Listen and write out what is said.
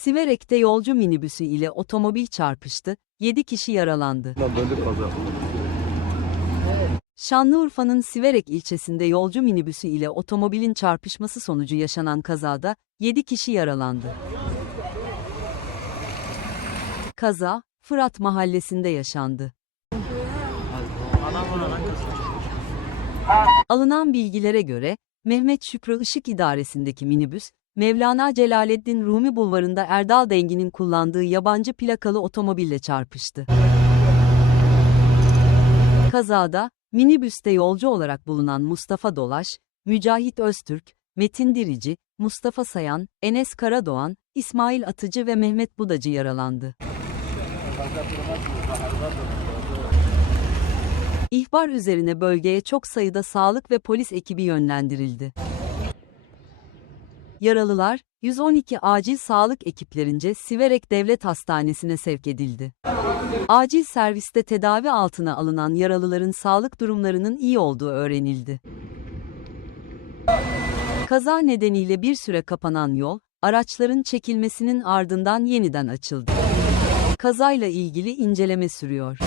Siverek'te yolcu minibüsü ile otomobil çarpıştı, 7 kişi yaralandı. Şanlıurfa'nın Siverek ilçesinde yolcu minibüsü ile otomobilin çarpışması sonucu yaşanan kazada 7 kişi yaralandı. Kaza, Fırat mahallesinde yaşandı. Alınan bilgilere göre, Mehmet Şükrü Işık İdaresi'ndeki minibüs, Mevlana Celaleddin Rumi Bulvarı'nda Erdal Dengi'nin kullandığı yabancı plakalı otomobille çarpıştı. Kazada, minibüste yolcu olarak bulunan Mustafa Dolaş, Mücahit Öztürk, Metin Dirici, Mustafa Sayan, Enes Karadoğan, İsmail Atıcı ve Mehmet Budacı yaralandı. İhbar üzerine bölgeye çok sayıda sağlık ve polis ekibi yönlendirildi. Yaralılar, 112 acil sağlık ekiplerince Siverek Devlet Hastanesi'ne sevk edildi. Acil serviste tedavi altına alınan yaralıların sağlık durumlarının iyi olduğu öğrenildi. Kaza nedeniyle bir süre kapanan yol, araçların çekilmesinin ardından yeniden açıldı. Kazayla ilgili inceleme sürüyor.